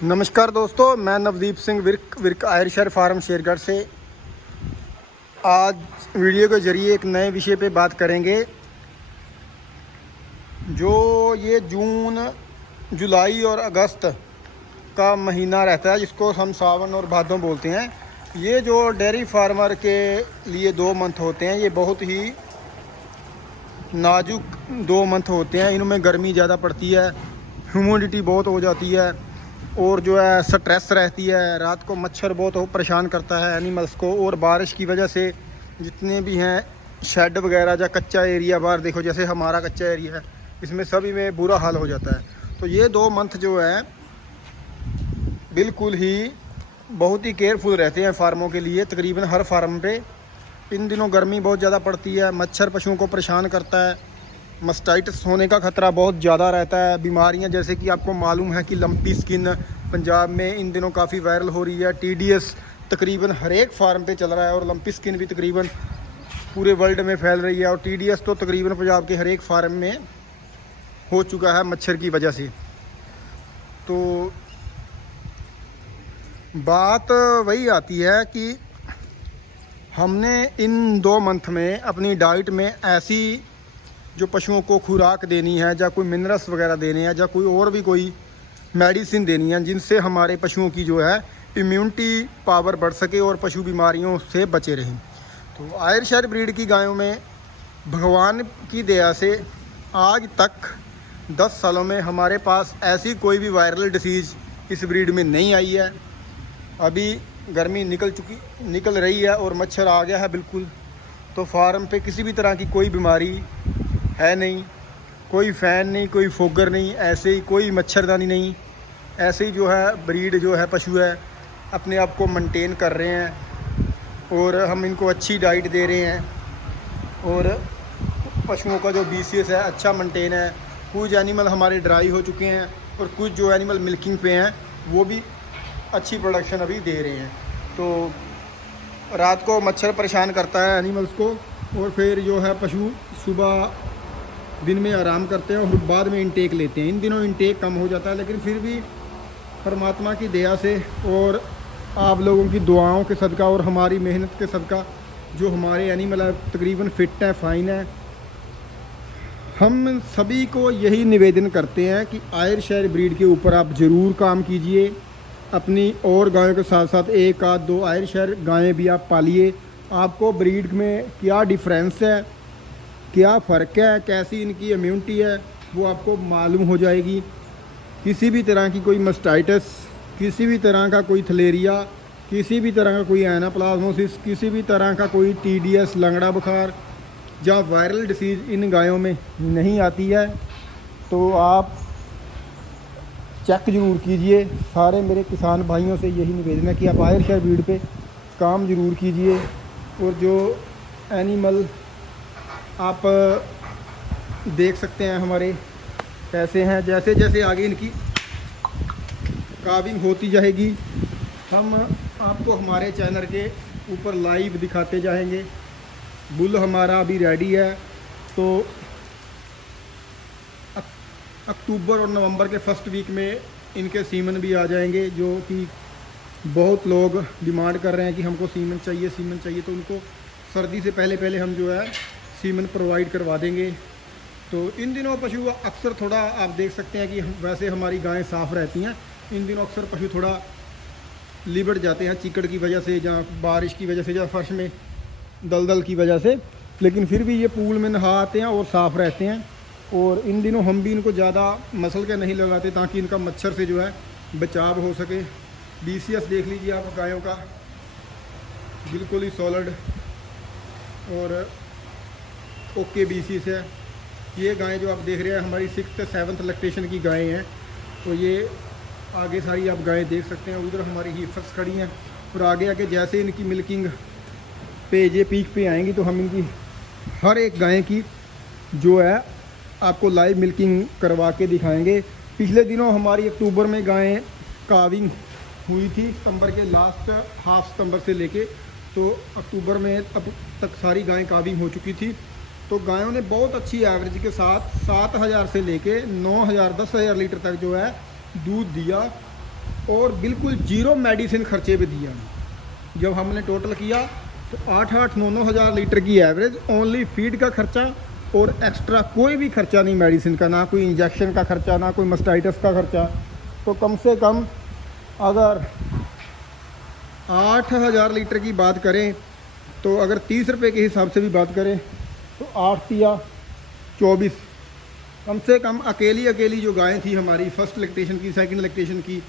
नमस्कार दोस्तों, मैं नवदीप सिंह विर्क आयरशहर फार्म शेरगढ़ से आज वीडियो के ज़रिए एक नए विषय पे बात करेंगे। जो ये जून, जुलाई और अगस्त का महीना रहता है, जिसको हम सावन और भादों बोलते हैं, ये जो डेयरी फार्मर के लिए 2 मंथ होते हैं, ये बहुत ही नाजुक 2 मंथ होते हैं। इनमें गर्मी ज़्यादा पड़ती है, ह्यूमिडिटी बहुत हो जाती है और जो है स्ट्रेस रहती है। रात को मच्छर बहुत परेशान करता है एनिमल्स को, और बारिश की वजह से जितने भी हैं शेड वगैरह या कच्चा एरिया, बाहर देखो जैसे हमारा कच्चा एरिया है, इसमें सभी में बुरा हाल हो जाता है। तो ये 2 मंथ जो है बिल्कुल ही बहुत ही केयरफुल रहते हैं फार्मों के लिए। तकरीबन हर फार्म पे इन दिनों गर्मी बहुत ज़्यादा पड़ती है, मच्छर पशुओं को परेशान करता है, मस्टाइटिस होने का ख़तरा बहुत ज़्यादा रहता है। बीमारियां जैसे कि आपको मालूम है कि लंपी स्किन पंजाब में इन दिनों काफ़ी वायरल हो रही है। टीडीएस तकरीबन हर एक फार्म पे चल रहा है और लंपी स्किन भी तकरीबन पूरे वर्ल्ड में फैल रही है। और टीडीएस तो तकरीबन पंजाब के हर एक फार्म में हो चुका है मच्छर की वजह से। तो बात वही आती है कि हमने इन 2 मंथ में अपनी डाइट में ऐसी जो पशुओं को खुराक देनी है, या कोई मिनरल्स वगैरह देने हैं, या कोई और भी कोई मेडिसिन देनी है, जिनसे हमारे पशुओं की जो है इम्यूनिटी पावर बढ़ सके और पशु बीमारियों से बचे रहें। तो आयरशहर ब्रीड की गायों में भगवान की दया से आज तक 10 सालों में हमारे पास ऐसी कोई भी वायरल डिसीज़ इस ब्रीड में नहीं आई है। अभी गर्मी निकल रही है और मच्छर आ गया है बिल्कुल। तो फार्म पे किसी भी तरह की कोई बीमारी है नहीं, कोई फ़ैन नहीं, कोई फोगर नहीं, ऐसे ही कोई मच्छरदानी नहीं। ऐसे ही जो है ब्रीड जो है पशु है अपने आप को मेंटेन कर रहे हैं और हम इनको अच्छी डाइट दे रहे हैं। और पशुओं का जो BCS है अच्छा मेंटेन है। कुछ एनिमल हमारे ड्राई हो चुके हैं और कुछ जो एनिमल मिल्किंग पे हैं वो भी अच्छी प्रोडक्शन अभी दे रहे हैं। तो रात को मच्छर परेशान करता है एनिमल्स को, और फिर जो है पशु सुबह दिन में आराम करते हैं और बाद में इंटेक लेते हैं। इन दिनों इंटेक कम हो जाता है, लेकिन फिर भी परमात्मा की दया से और आप लोगों की दुआओं के सदका और हमारी मेहनत के सदका जो हमारे एनिमल तकरीबन फिट है, फाइन है। हम सभी को यही निवेदन करते हैं कि आयरशहर ब्रीड के ऊपर आप ज़रूर काम कीजिए। अपनी और गायों के साथ साथ 1 आध 2 आयरशहर गायें भी आप पालिए। आपको ब्रीड में क्या डिफरेंस है, क्या फ़र्क है, कैसी इनकी इम्यूनिटी है, वो आपको मालूम हो जाएगी। किसी भी तरह की कोई मस्टाइटिस, किसी भी तरह का कोई थलेरिया, किसी भी तरह का कोई एनाप्लाज्मोसिस, किसी भी तरह का कोई TDS लंगड़ा बुखार या वायरल डिसीज़ इन गायों में नहीं आती है। तो आप चेक ज़रूर कीजिए। सारे मेरे किसान भाइयों से यही निवेदन है कि आप आयरशहर ब्रीड पे काम ज़रूर कीजिए। और जो एनिमल आप देख सकते हैं हमारे कैसे हैं, जैसे जैसे आगे इनकी काविंग होती जाएगी हम आपको हमारे चैनल के ऊपर लाइव दिखाते जाएंगे। बुल हमारा अभी रेडी है, तो अक्टूबर और नवंबर के फर्स्ट वीक में इनके सीमन भी आ जाएंगे, जो कि बहुत लोग डिमांड कर रहे हैं कि हमको सीमन चाहिए। तो उनको सर्दी से पहले हम जो है सीमन प्रोवाइड करवा देंगे। तो इन दिनों पशु अक्सर थोड़ा आप देख सकते हैं कि वैसे हमारी गायें साफ़ रहती हैं, इन दिनों अक्सर पशु थोड़ा लिबड़ जाते हैं चिकड़ की वजह से, या बारिश की वजह से, या फर्श में दलदल की वजह से। लेकिन फिर भी ये पूल में नहा आते हैं और साफ़ रहते हैं। और इन दिनों हम भी इनको ज़्यादा मसल के नहीं लगाते ताकि इनका मच्छर से जो है बचाव हो सके। BCS देख लीजिए आप गायों का, बिल्कुल ही सॉलिड और ओके BCS है। ये गायें जो आप देख रहे हैं हमारी 6th 7th लैक्टेशन की गायें हैं। तो ये आगे सारी आप गायें देख सकते हैं, उधर हमारी हीफर्स खड़ी हैं। और आगे आगे जैसे इनकी मिल्किंग पे ये पीक पे आएंगी तो हम इनकी हर एक गाय की जो है आपको लाइव मिल्किंग करवा के दिखाएंगे। पिछले दिनों हमारी अक्टूबर में गायें काविंग हुई थी, सितंबर के लास्ट हाफ सितंबर से लेके तो अक्टूबर में अब तक सारी गायें काविंग हो चुकी थी। तो गायों ने बहुत अच्छी एवरेज के साथ 7,000 से लेके 9,000 10,000 लीटर तक जो है दूध दिया। और बिल्कुल जीरो मेडिसिन खर्चे पे दिया। जब हमने टोटल किया तो 8-9 हज़ार लीटर की एवरेज, ओनली फीड का खर्चा और एक्स्ट्रा कोई भी खर्चा नहीं मेडिसिन का, ना कोई इंजेक्शन का खर्चा, ना कोई मस्टाइटिस का खर्चा। तो कम से कम अगर 8,000 लीटर की बात करें तो अगर 30 रुपये के हिसाब से भी बात करें तो 8 या 24, कम से कम अकेली जो गायें थी हमारी, फर्स्ट लैक्टेशन की, सेकंड लैक्टेशन की,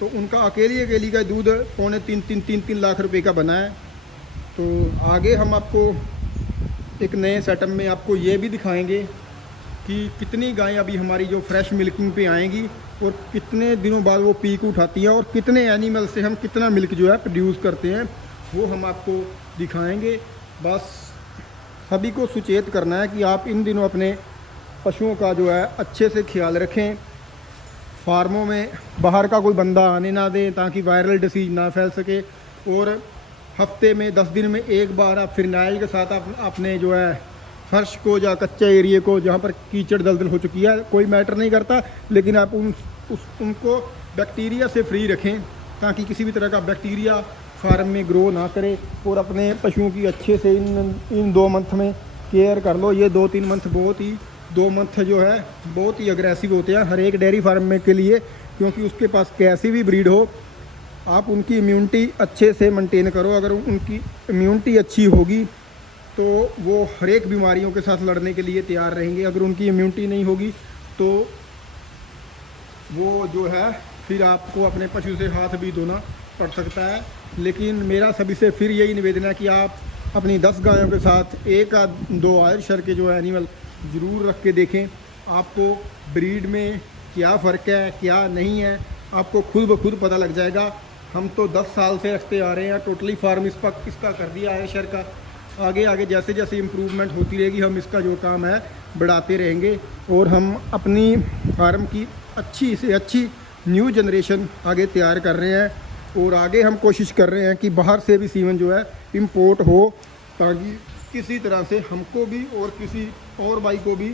तो उनका अकेली का दूध 2.5-3 लाख रुपए का बना है। तो आगे हम आपको एक नए सेटअप में आपको ये भी दिखाएंगे कि कितनी गायें अभी हमारी जो फ्रेश मिल्किंग पे आएंगी और कितने दिनों बाद वो पीक उठाती हैं और कितने एनिमल से हम कितना मिल्क जो है प्रोड्यूस करते हैं, वो हम आपको दिखाएंगे। बस सभी को सुचेत करना है कि आप इन दिनों अपने पशुओं का जो है अच्छे से ख्याल रखें। फार्मों में बाहर का कोई बंदा आने ना दें ताकि वायरल डिसीज ना फैल सके। और हफ्ते में 10 दिन में एक बार आप फिनाइल के साथ अपने जो है फर्श को या कच्चे एरिए को जहाँ पर कीचड़ दलदल हो चुकी है, कोई मैटर नहीं करता, लेकिन आप उनको बैक्टीरिया से फ्री रखें ताकि किसी भी तरह का बैक्टीरिया फार्म में ग्रो ना करे। और अपने पशुओं की अच्छे से इन 2 मंथ में केयर कर लो। ये 2-3 मंथ 2 मंथ जो है बहुत ही अग्रेसिव होते हैं हर एक डेयरी फार्म में के लिए, क्योंकि उसके पास कैसी भी ब्रीड हो, आप उनकी इम्यूनिटी अच्छे से मेंटेन करो। अगर उनकी इम्यूनिटी अच्छी होगी तो वो हर एक बीमारियों के साथ लड़ने के लिए तैयार रहेंगे। अगर उनकी इम्यूनिटी नहीं होगी तो वो जो है फिर आपको अपने पशु से हाथ भी धोना पड़ सकता है। लेकिन मेरा सभी से फिर यही निवेदन है कि आप अपनी 10 गायों के साथ 1-2 आयरशर के जो है एनिमल ज़रूर रख के देखें। आपको ब्रीड में क्या फ़र्क है क्या नहीं है आपको खुद ब खुद पता लग जाएगा। हम तो 10 साल से रखते आ रहे हैं, टोटली फार्म इसका कर दिया है आयरशर का। आगे जैसे जैसे इम्प्रूवमेंट होती रहेगी हम इसका जो काम है बढ़ाते रहेंगे और हम अपनी फार्म की अच्छी से अच्छी न्यू जनरेशन आगे तैयार कर रहे हैं। और आगे हम कोशिश कर रहे हैं कि बाहर से भी सीमन जो है इम्पोर्ट हो ताकि किसी तरह से हमको भी और किसी और भाई को भी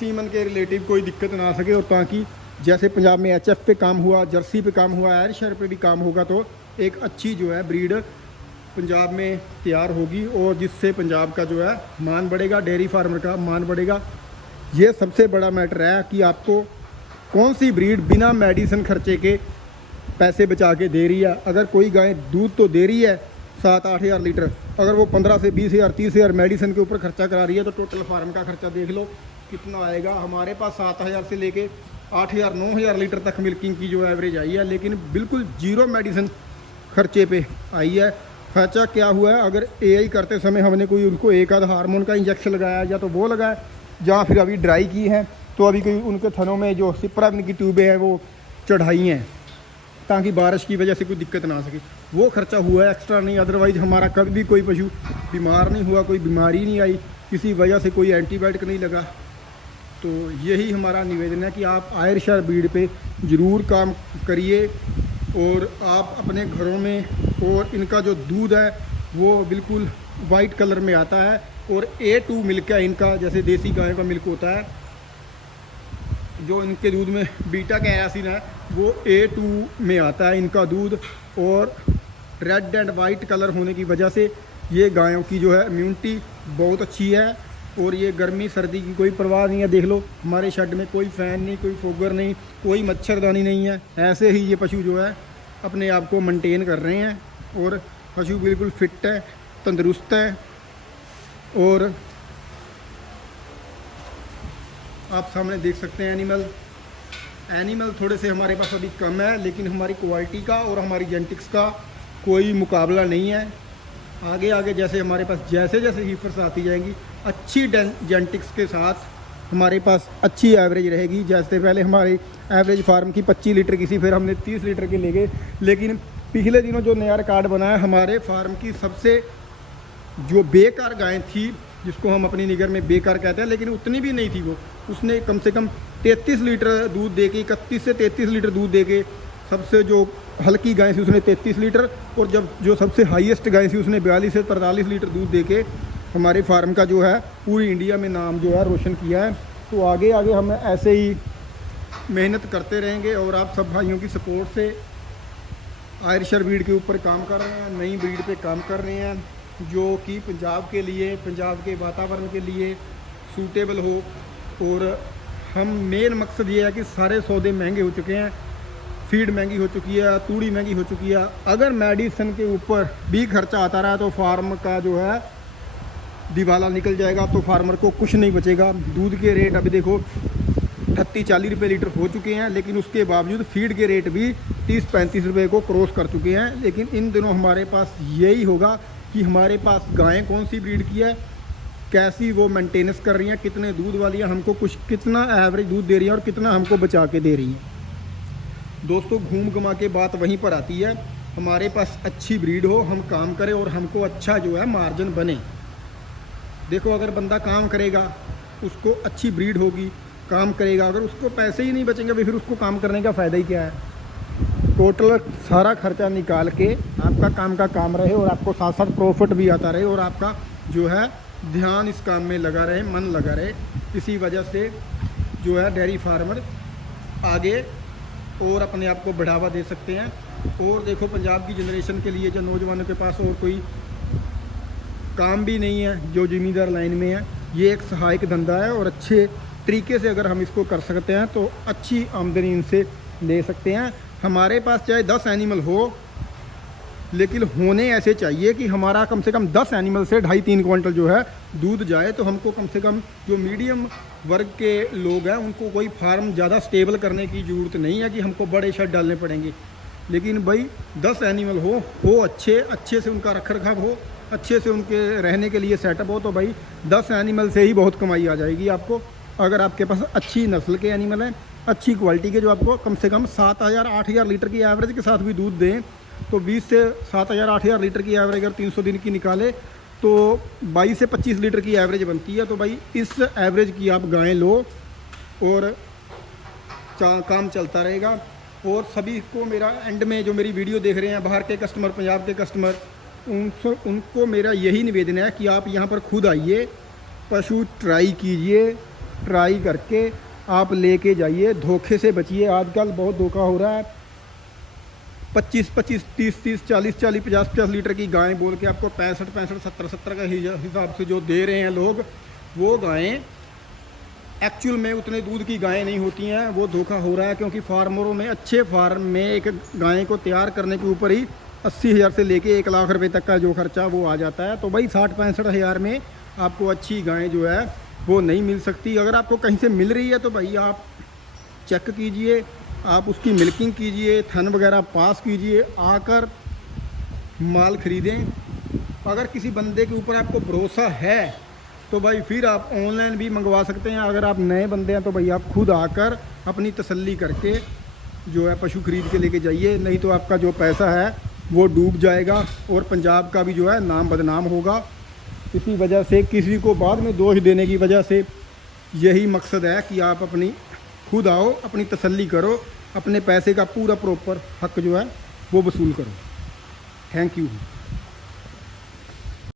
सीमन के रिलेटिव कोई दिक्कत ना आ सके। और ताकि जैसे पंजाब में HF पे काम हुआ, जर्सी पे काम हुआ, आयरशर पे भी काम होगा तो एक अच्छी जो है ब्रीड पंजाब में तैयार होगी और जिससे पंजाब का जो है मान बढ़ेगा, डेयरी फार्मर का मान बढ़ेगा। ये सबसे बड़ा मैटर है कि आपको कौन सी ब्रीड बिना मेडिसिन खर्चे के पैसे बचा के दे रही है। अगर कोई गाय दूध तो दे रही है 7-8 हज़ार लीटर, अगर वो 15 से 20 हज़ार 30 हज़ार मेडिसिन के ऊपर खर्चा करा रही है तो टोटल फार्म का खर्चा देख लो कितना आएगा। हमारे पास 7 हज़ार से लेके 8 हज़ार 9 हज़ार लीटर तक मिल्किंग की जो एवरेज आई है, लेकिन बिल्कुल जीरो मेडिसिन खर्चे पे आई है। खर्चा क्या हुआ है, अगर AI करते समय हमने कोई उनको एक आध हार्मोन का इंजेक्शन लगाया या तो वो लगाया, या फिर अभी ड्राई की है तो अभी कोई उनके थनों में जो सिप्राविन की ट्यूबें हैं वो चढ़ाई हैं ताकि बारिश की वजह से कोई दिक्कत ना आ सके, वो खर्चा हुआ है एक्स्ट्रा नहीं। अदरवाइज़ हमारा कभी भी कोई पशु बीमार नहीं हुआ, कोई बीमारी नहीं आई, किसी वजह से कोई एंटीबायोटिक नहीं लगा। तो यही हमारा निवेदन है कि आप आयरशर ब्रीड पे ज़रूर काम करिए और आप अपने घरों में, और इनका जो दूध है वो बिल्कुल वाइट कलर में आता है और A2 मिल्क है इनका, जैसे देसी गाय का मिल्क होता है। जो इनके दूध में बीटा कैरासिन है वो A2 में आता है इनका दूध, और रेड एंड वाइट कलर होने की वजह से ये गायों की जो है इम्यूनिटी बहुत अच्छी है और ये गर्मी सर्दी की कोई परवाह नहीं है। देख लो हमारे शेड में कोई फ़ैन नहीं, कोई फोगर नहीं, कोई मच्छरदानी नहीं है। ऐसे ही ये पशु जो है अपने आप को मेंटेन कर रहे हैं और पशु बिल्कुल फिट है, तंदुरुस्त है। और आप सामने देख सकते हैं एनिमल थोड़े से हमारे पास अभी कम है, लेकिन हमारी क्वालिटी का और हमारी जेनेटिक्स का कोई मुकाबला नहीं है। आगे जैसे हमारे पास जैसे हीफर्स आती जाएंगी अच्छी जेनेटिक्स के साथ हमारे पास अच्छी एवरेज रहेगी। जैसे पहले हमारी एवरेज फार्म की 25 लीटर की थी, फिर हमने 30 लीटर की ले गए। लेकिन पिछले दिनों जो नया रिकॉर्ड बना है, हमारे फार्म की सबसे जो बेकार गाय थी, जिसको हम अपनी निगर में बेकार कहते हैं, लेकिन उतनी भी नहीं थी वो, उसने कम से कम 33 लीटर दूध दे के, 31 से 33 लीटर दूध दे के, सबसे जो हल्की गाय थी उसने 33 लीटर, और जब जो सबसे हाईएस्ट गाय थी उसने 42 से 43 लीटर दूध दे के हमारे फार्म का जो है पूरी इंडिया में नाम जो है रोशन किया है। तो आगे हम ऐसे ही मेहनत करते रहेंगे और आप सब भाइयों की सपोर्ट से आयरशर ब्रीड के ऊपर काम कर रहे हैं, नई ब्रीड पे काम कर रहे हैं जो कि पंजाब के लिए, पंजाब के वातावरण के लिए सूटेबल हो। और हम मेन मकसद ये है कि सारे सौदे महंगे हो चुके हैं, फीड महंगी हो चुकी है, तूड़ी महंगी हो चुकी है। अगर मेडिसिन के ऊपर भी खर्चा आता रहा तो फार्म का जो है दिवाला निकल जाएगा, तो फार्मर को कुछ नहीं बचेगा। दूध के रेट अभी देखो 38-40 रुपये लीटर हो चुके हैं, लेकिन उसके बावजूद फीड के रेट भी 30-35 रुपये को क्रॉस कर चुके हैं। लेकिन इन दिनों हमारे पास यही होगा कि हमारे पास गायें कौन सी ब्रीड की है, कैसी वो मेंटेनेंस कर रही हैं, कितने दूध वाली है, हमको कुछ कितना एवरेज दूध दे रही है और कितना हमको बचा के दे रही है। दोस्तों घूम घुमा के बात वहीं पर आती है, हमारे पास अच्छी ब्रीड हो, हम काम करें और हमको अच्छा जो है मार्जिन बने। देखो अगर बंदा काम करेगा, उसको अच्छी ब्रीड होगी, काम करेगा, अगर उसको पैसे ही नहीं बचेंगे फिर उसको काम करने का फ़ायदा ही क्या है। टोटल सारा खर्चा निकाल के आपका काम का काम रहे और आपको साथ साथ प्रॉफिट भी आता रहे और आपका जो है ध्यान इस काम में लगा रहे, मन लगा रहे। इसी वजह से जो है डेयरी फार्मर आगे और अपने आप को बढ़ावा दे सकते हैं। और देखो पंजाब की जनरेशन के लिए, जो नौजवानों के पास और कोई काम भी नहीं है, जो ज़मींदार लाइन में है, ये एक सहायक धंधा है और अच्छे तरीके से अगर हम इसको कर सकते हैं तो अच्छी आमदनी इनसे ले सकते हैं। हमारे पास चाहे 10 एनिमल हो, लेकिन होने ऐसे चाहिए कि हमारा कम से कम 10 एनिमल से 2.5-3 क्विंटल जो है दूध जाए। तो हमको कम से कम जो मीडियम वर्ग के लोग हैं उनको कोई फार्म ज़्यादा स्टेबल करने की ज़रूरत नहीं है कि हमको बड़े शेड डालने पड़ेंगे। लेकिन भाई 10 एनिमल हो अच्छे से उनका रख रखाव हो, अच्छे से उनके रहने के लिए सेटअप हो, तो भाई 10 एनिमल से ही बहुत कमाई आ जाएगी आपको। अगर आपके पास अच्छी नस्ल के एनिमल हैं, अच्छी क्वालिटी के, जो आपको कम से कम 7,000-8,000 लीटर की एवरेज के साथ भी दूध दें, तो 20 से 7,000-8,000 लीटर की एवरेज अगर 300 दिन की निकाले तो 22 से 25 लीटर की एवरेज बनती है। तो भाई इस एवरेज की आप गायें लो और काम चलता रहेगा। और सभी को मेरा एंड में जो मेरी वीडियो देख रहे हैं, बाहर के कस्टमर, पंजाब के कस्टमर, उनको मेरा यही निवेदन है कि आप यहाँ पर खुद आइए, पशु ट्राई कीजिए, ट्राई करके आप लेके जाइए, धोखे से बचिए। आजकल बहुत धोखा हो रहा है, 25-25, 30-30, 40-40, 50-50 लीटर की गायें बोल के आपको 65-65, 70-70 का हिसाब से जो दे रहे हैं लोग, वो गायें एक्चुअल में उतने दूध की गायें नहीं होती हैं। वो धोखा हो रहा है क्योंकि फार्मरों में, अच्छे फार्म में एक गाय को तैयार करने के ऊपर ही 80,000 से लेके 1 लाख रुपए तक का जो खर्चा वो आ जाता है। तो भाई 60-65 हज़ार में आपको अच्छी गाय जो है वो नहीं मिल सकती। अगर आपको कहीं से मिल रही है तो भाई आप चेक कीजिए, आप उसकी मिल्किंग कीजिए, थन वगैरह पास कीजिए, आकर माल ख़रीदें। अगर किसी बंदे के ऊपर आपको भरोसा है तो भाई फिर आप ऑनलाइन भी मंगवा सकते हैं। अगर आप नए बंदे हैं तो भाई आप खुद आकर अपनी तसल्ली करके जो है पशु खरीद के लेके जाइए, नहीं तो आपका जो पैसा है वो डूब जाएगा और पंजाब का भी जो है नाम बदनाम होगा। इसी वजह से किसी को बाद में दोष देने की वजह से यही मकसद है कि आप अपनी खुद आओ, अपनी तसल्ली करो, अपने पैसे का पूरा प्रॉपर हक जो है वो वसूल करो। Thank you.